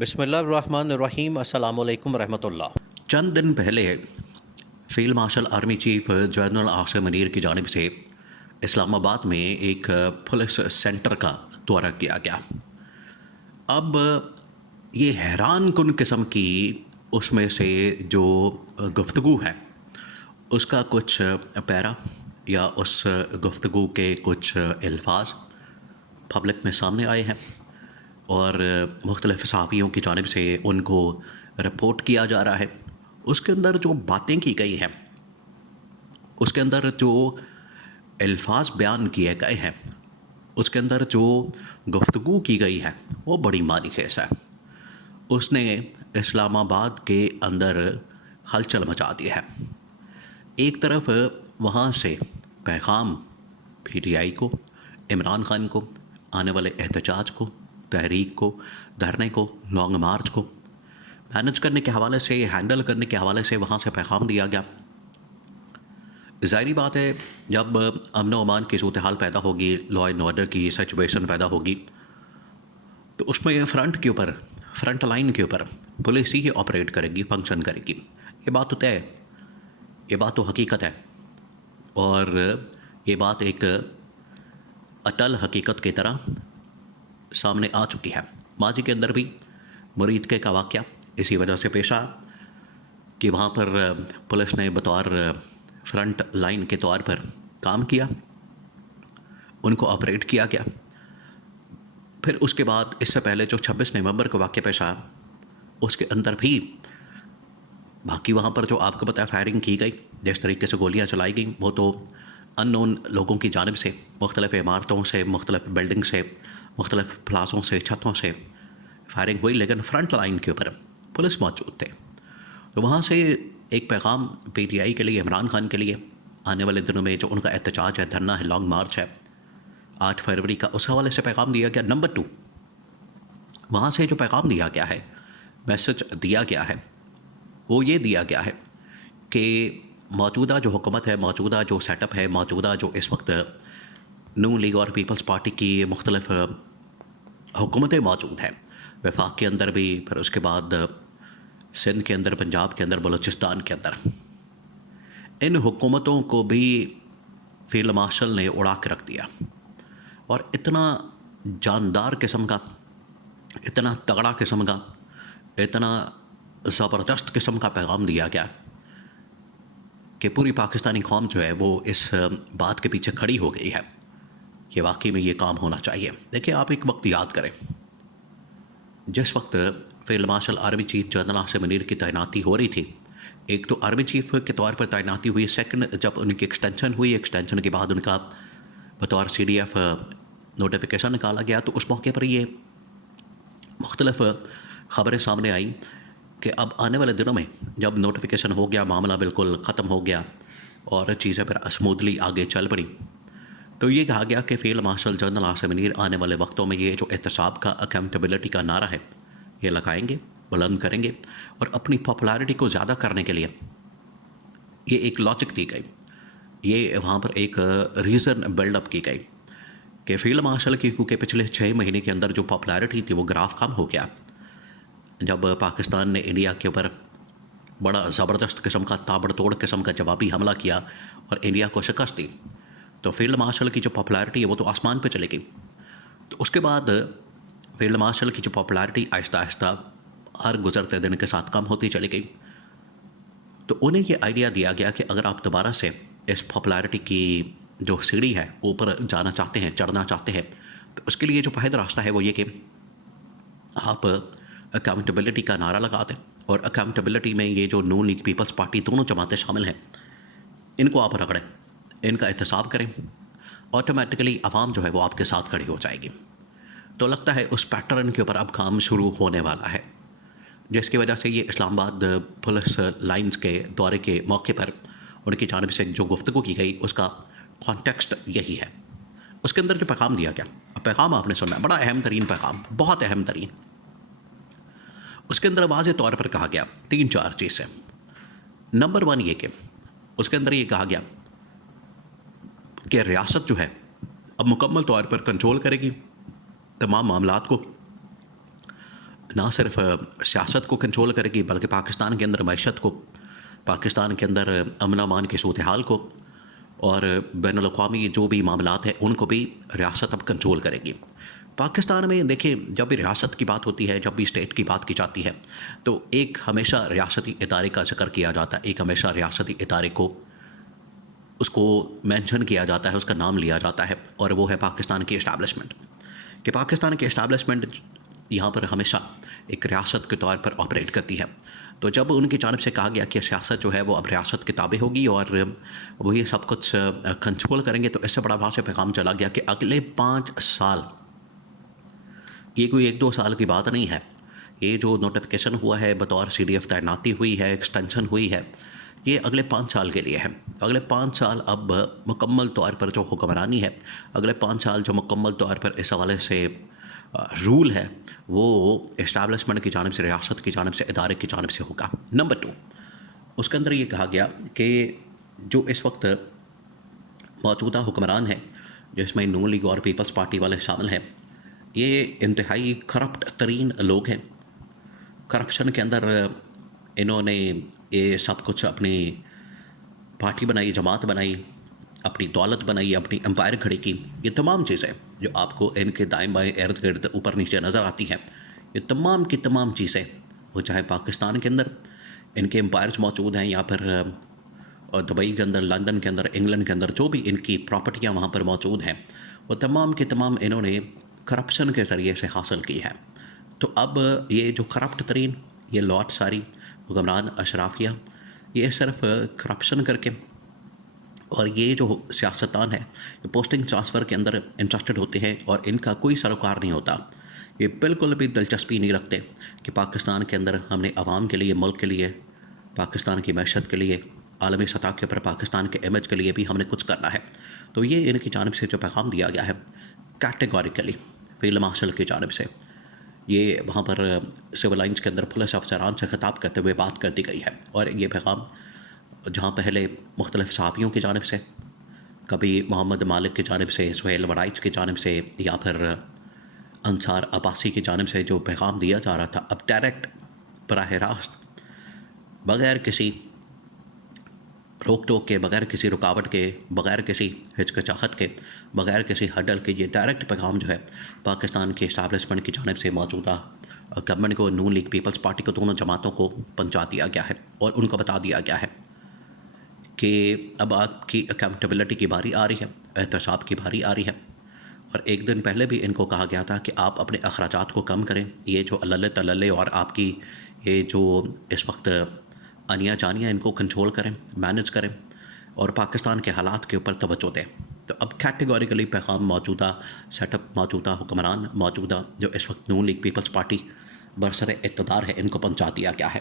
بسم اللہ الرحمن الرحیم۔ السلام علیکم ورحمۃ اللہ۔ چند دن پہلے field marshal army chief general Asim Munir کی جانب سے اسلام آباد میں ایک پولیس سینٹر کا دورہ کیا گیا۔ اب یہ حیران کن قسم کی اس میں سے جو گفتگو ہے اس کا کچھ پیرا یا اس گفتگو کے کچھ الفاظ پبلک میں سامنے آئے ہیں اور مختلف صحافیوں کی جانب سے ان کو رپورٹ کیا جا رہا ہے۔ اس کے اندر جو باتیں کی گئی ہیں، اس کے اندر جو الفاظ بیان کیے گئے ہیں، اس کے اندر جو گفتگو کی گئی ہے وہ بڑی معنی خیز ہے۔ اس نے اسلام آباد کے اندر ہلچل مچا دی ہے۔ ایک طرف وہاں سے پیغام پی ٹی آئی کو، عمران خان کو، آنے والے احتجاج کو، تحریک کو، دھرنے کو، لانگ مارچ کو مینج کرنے کے حوالے سے، ہینڈل کرنے کے حوالے سے وہاں سے پیغام دیا گیا۔ ظاہری بات ہے جب امن و امان کی صورتحال پیدا ہوگی، لا اینڈ آرڈر کی سچویشن پیدا ہوگی، تو اس میں فرنٹ لائن کے اوپر پولیس ہی آپریٹ کرے گی، فنکشن کرے گی۔ یہ بات تو طے ہے، یہ بات تو حقیقت ہے، اور یہ بات ایک اٹل حقیقت کی طرح سامنے آ چکی ہے۔ ماضی کے اندر بھی مرید کا واقعہ اسی وجہ سے پیش آیا کہ وہاں پر پولیس نے بطور فرنٹ لائن کے طور پر کام کیا، ان کو آپریٹ کیا گیا۔ پھر اس کے بعد اس سے پہلے جو 26 نومبر کو واقعہ پیش آیا، اس کے اندر بھی باقی وہاں پر جو آپ کو پتہ ہے فائرنگ کی گئی، جس طریقے سے گولیاں چلائی گئیں، وہ تو ان نون لوگوں کی جانب سے، مختلف عمارتوں سے، مختلف بلڈنگ سے، مختلف پلازوں سے، چھتوں سے فائرنگ ہوئی، لیکن فرنٹ لائن کے اوپر پولیس موجود تھے۔ تو وہاں سے ایک پیغام پی ٹی آئی کے لیے، عمران خان کے لیے، آنے والے دنوں میں جو ان کا احتجاج ہے، دھرنا ہے، لانگ مارچ ہے 8 فروری کا، اس حوالے سے پیغام دیا گیا۔ نمبر 2، وہاں سے جو پیغام دیا گیا ہے، میسج دیا گیا ہے، وہ یہ دیا گیا ہے کہ موجودہ جو حکومت ہے، موجودہ جو سیٹ اپ ہے، موجودہ جو اس وقت نون لیگ اور پیپلز پارٹی کی مختلف حکومتیں موجود ہیں، وفاق کے اندر بھی، پھر اس کے بعد سندھ کے اندر، پنجاب کے اندر، بلوچستان کے اندر، ان حکومتوں کو بھی فیلڈ مارشل نے اڑا کے رکھ دیا، اور اتنا جاندار قسم کا، اتنا تگڑا قسم کا، اتنا زبردست قسم کا پیغام دیا گیا کہ پوری پاکستانی قوم جو ہے وہ اس بات کے پیچھے کھڑی ہو گئی ہے کہ واقعی میں یہ کام ہونا چاہیے۔ دیکھیں، آپ ایک وقت یاد کریں، جس وقت field marshal army chief general Asim Munir کی تعیناتی ہو رہی تھی، ایک تو آرمی چیف کے طور پر تعیناتی ہوئی، سیکنڈ جب ان کی ایکسٹینشن ہوئی، ایکسٹینشن کے بعد ان کا بطور سی ڈی ایف نوٹیفیکیشن نکالا گیا، تو اس موقع پر یہ مختلف خبریں سامنے آئیں کہ اب آنے والے دنوں میں جب نوٹیفیکیشن ہو گیا، معاملہ بالکل ختم ہو گیا اور چیزیں پھر اسموتھلی آگے چل پڑیں، تو یہ کہا گیا کہ field marshal general Asim Munir آنے والے وقتوں میں یہ جو احتساب کا، اکاؤنٹیبلٹی کا نعرہ ہے، یہ لگائیں گے، بلند کریں گے، اور اپنی پاپولیرٹی کو زیادہ کرنے کے لیے یہ ایک لاجک دی گئی، یہ وہاں پر ایک ریزن بلڈ اپ کی گئی کہ فیلڈ مارشل کی، کیونکہ پچھلے 6 مہینے کے اندر جو پاپولیرٹی تھی وہ گراف کم ہو گیا، جب پاکستان نے انڈیا کے اوپر بڑا زبردست قسم کا، تابڑ توڑ قسم کا جوابی حملہ کیا اور انڈیا کو شکست دی، تو فیلڈ مارشل کی جو پاپولیرٹی ہے وہ تو آسمان پہ چلے گئی۔ تو اس کے بعد فیلڈ مارشل کی جو پاپولیرٹی آہستہ آہستہ ہر گزرتے دن کے ساتھ کم ہوتی چلی گئی، تو انہیں یہ آئیڈیا دیا گیا کہ اگر آپ دوبارہ سے اس پاپولیرٹی کی جو سیڑھی ہے اوپر جانا چاہتے ہیں، چڑھنا چاہتے ہیں، تو اس کے لیے جو واحد راستہ ہے وہ یہ کہ آپ اکاؤنٹیبلٹی کا نعرہ لگا دیں، اور اکاؤنٹیبلٹی میں یہ جو نون لیگ، پیپلز پارٹی، دونوں جماعتیں شامل ہیں، ان کو آپ رگڑیں، ان کا احتساب کریں، آٹومیٹکلی عوام جو ہے وہ آپ کے ساتھ کھڑی ہو جائے گی۔ تو لگتا ہے اس پیٹرن کے اوپر اب کام شروع ہونے والا ہے، جس کی وجہ سے یہ اسلام آباد پولیس لائنز کے دورے کے موقع پر ان کی جانب سے جو گفتگو کی گئی، اس کا کانٹیکسٹ یہی ہے۔ اس کے اندر جو پیغام دیا گیا، اب پیغام آپ نے سننا ہے، بڑا اہم ترین پیغام، بہت اہم ترین۔ اس کے اندر واضح طور پر کہا گیا 3-4 چیزیں۔ نمبر 1 یہ کہ اس کے اندر یہ کہا گیا کہ ریاست جو ہے اب مکمل طور پر کنٹرول کرے گی تمام معاملات کو، نہ صرف سیاست کو کنٹرول کرے گی بلکہ پاکستان کے اندر معیشت کو، پاکستان کے اندر امن و امان کی صورتحال کو اور بین الاقوامی جو بھی معاملات ہیں ان کو بھی ریاست اب کنٹرول کرے گی۔ پاکستان میں دیکھیں جب بھی ریاست کی بات ہوتی ہے، جب بھی اسٹیٹ کی بات کی جاتی ہے تو ایک ہمیشہ ریاستی ادارے کا ذکر کیا جاتا ہے، ایک ہمیشہ ریاستی ادارے کو اس کو مینشن کیا جاتا ہے، اس کا نام لیا جاتا ہے، اور وہ ہے پاکستان کی اسٹیبلشمنٹ، کہ پاکستان کی اسٹیبلشمنٹ یہاں پر ہمیشہ ایک ریاست کے طور پر آپریٹ کرتی ہے۔ تو جب ان کی جانب سے کہا گیا کہ سیاست جو ہے وہ اب ریاست کے تابع ہوگی اور وہ یہ سب کچھ کنٹرول کریں گے، تو اس سے بڑا واضح پیغام چلا گیا کہ اگلے 5 سال، یہ کوئی 1-2 سال کی بات نہیں ہے، یہ جو نوٹیفیکیشن ہوا ہے بطور CDF تعیناتی ہوئی ہے، ایکسٹینشن ہوئی ہے، یہ اگلے 5 سال کے لیے ہے۔ اگلے 5 سال اب مکمل طور پر جو حکمرانی ہے، اگلے 5 سال جو مکمل طور پر اس حوالے سے رول ہے، وہ اسٹیبلشمنٹ کی جانب سے، ریاست کی جانب سے، ادارے کی جانب سے ہوگا۔ نمبر 2، اس کے اندر یہ کہا گیا کہ جو اس وقت موجودہ حکمران ہیں، جس میں نون لیگ اور پیپلز پارٹی والے شامل ہیں، یہ انتہائی کرپٹ ترین لوگ ہیں۔ کرپشن کے اندر انہوں نے یہ سب کچھ اپنی پارٹی بنائی، جماعت بنائی، اپنی دولت بنائی، اپنی امپائر کھڑی کی۔ یہ تمام چیزیں جو آپ کو ان کے دائیں بائیں ارد گرد اوپر نیچے نظر آتی ہیں، یہ تمام کی تمام چیزیں، وہ چاہے پاکستان کے اندر ان کے امپائرز موجود ہیں یا پھر دبئی کے اندر، لندن کے اندر، انگلینڈ کے اندر جو بھی ان کی پراپرٹیاں وہاں پر موجود ہیں، وہ تمام کے تمام انہوں نے کرپشن کے ذریعے سے حاصل کی ہے۔ تو اب یہ جو کرپٹ ترین، یہ لاٹ ساری حکمران اشرافیہ، یہ صرف کرپشن کر کے، اور یہ جو سیاستدان ہیں یہ پوسٹنگ ٹرانسفر کے اندر انٹرسٹڈ ہوتے ہیں اور ان کا کوئی سروکار نہیں ہوتا، یہ بالکل بھی دلچسپی نہیں رکھتے کہ پاکستان کے اندر ہم نے عوام کے لیے، ملک کے لیے، پاکستان کی معیشت کے لیے، عالمی سطح کے اوپر پاکستان کے امیج کے لیے بھی ہم نے کچھ کرنا ہے۔ تو یہ ان کی جانب سے جو پیغام دیا گیا ہے کیٹیگوریکلی فیلڈ مارشل کی جانب سے، یہ وہاں پر سول لائنز کے اندر پولیس افسران سے خطاب کرتے ہوئے بات کر دی گئی ہے۔ اور یہ پیغام جہاں پہلے مختلف صحافیوں کی جانب سے، کبھی محمد مالک کی جانب سے، سہیل وڑائچ کی جانب سے، یا پھر انصار عباسی کی جانب سے جو پیغام دیا جا رہا تھا، اب ڈائریکٹ براہ راست بغیر کسی روک ٹوک کے، بغیر کسی رکاوٹ کے، بغیر کسی ہچکچاہٹ کے، بغیر کسی ہڈل کے، یہ ڈائریکٹ پیغام جو ہے پاکستان کے اسٹیبلشمنٹ کی جانب سے موجودہ گورنمنٹ کو، نون لیگ، پیپلز پارٹی کو، دونوں جماعتوں کو پہنچا دیا گیا ہے اور ان کو بتا دیا گیا ہے کہ اب آپ کی اکاؤنٹیبلٹی کی باری آ رہی ہے، احتساب کی باری آ رہی ہے۔ اور ایک دن پہلے بھی ان کو کہا گیا تھا کہ آپ اپنے اخراجات کو کم کریں، یہ جو اللہ تللے اور آپ کی یہ جو اس وقت انیا جانیاں، ان کو کنٹرول کریں، مینج کریں اور پاکستان کے حالات کے اوپر توجہ دیں۔ تو اب کیٹیگوریکلی پیغام موجودہ سیٹ اپ، موجودہ حکمران، موجودہ جو اس وقت نون لیگ پیپلز پارٹی برسر اقتدار ہے، ان کو پہنچا دیا گیا ہے۔